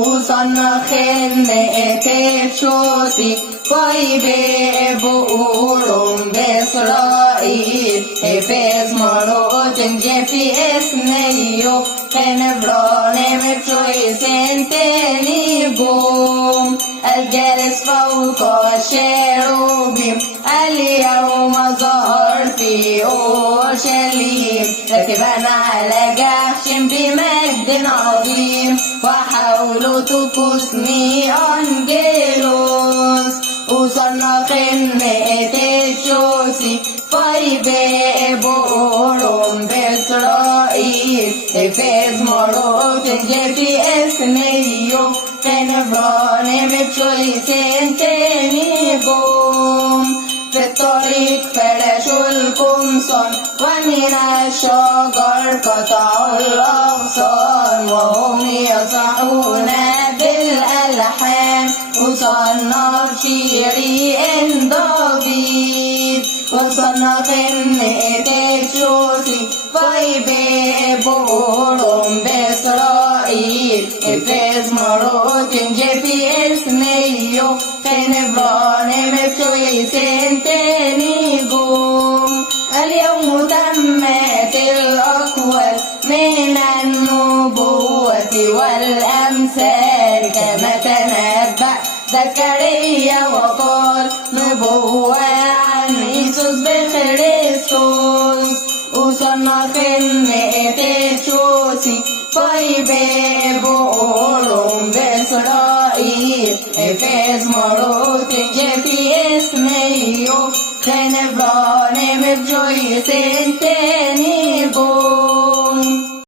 وصلنا خنقة تشوسي طيبة بقولهم بإسرائيل حفظ مرات جفي اسنيو خنبراني مبشوي سنتيني قوم الجالس فوق الشيروبيم اليوم ظهر في أورشليم راكبا على جحش بمجد عظيم وحوله طقوسني أنجيلوس وصلنا خنقة تشوسي طيبة بقولهم بإسرائيل حفظ مرات جفي اسنيو خنبراني مبشوي سنتيني قوم في الطريق فرشوا القمصان ومن الشجر قطعوا الأغصان وهم يصحون بالألحان وصلنا بشيري داوود وصلنا خنقة تشوسي طيبة بقولهم بإسرائيل حفظ مرات جفي اسنيو خنبراني مبشوي سنتيني قوم اليوم تمت الأقوال من النبوة والأمثال كما تنبأ زكريا وقال نبوة عن يسوع بخريستوس وصلنا خنقة تشوسي طيبة بقولهم بإسرائيل حفظ مرات جفي اسنيو خنبراني مبشوي سنتيني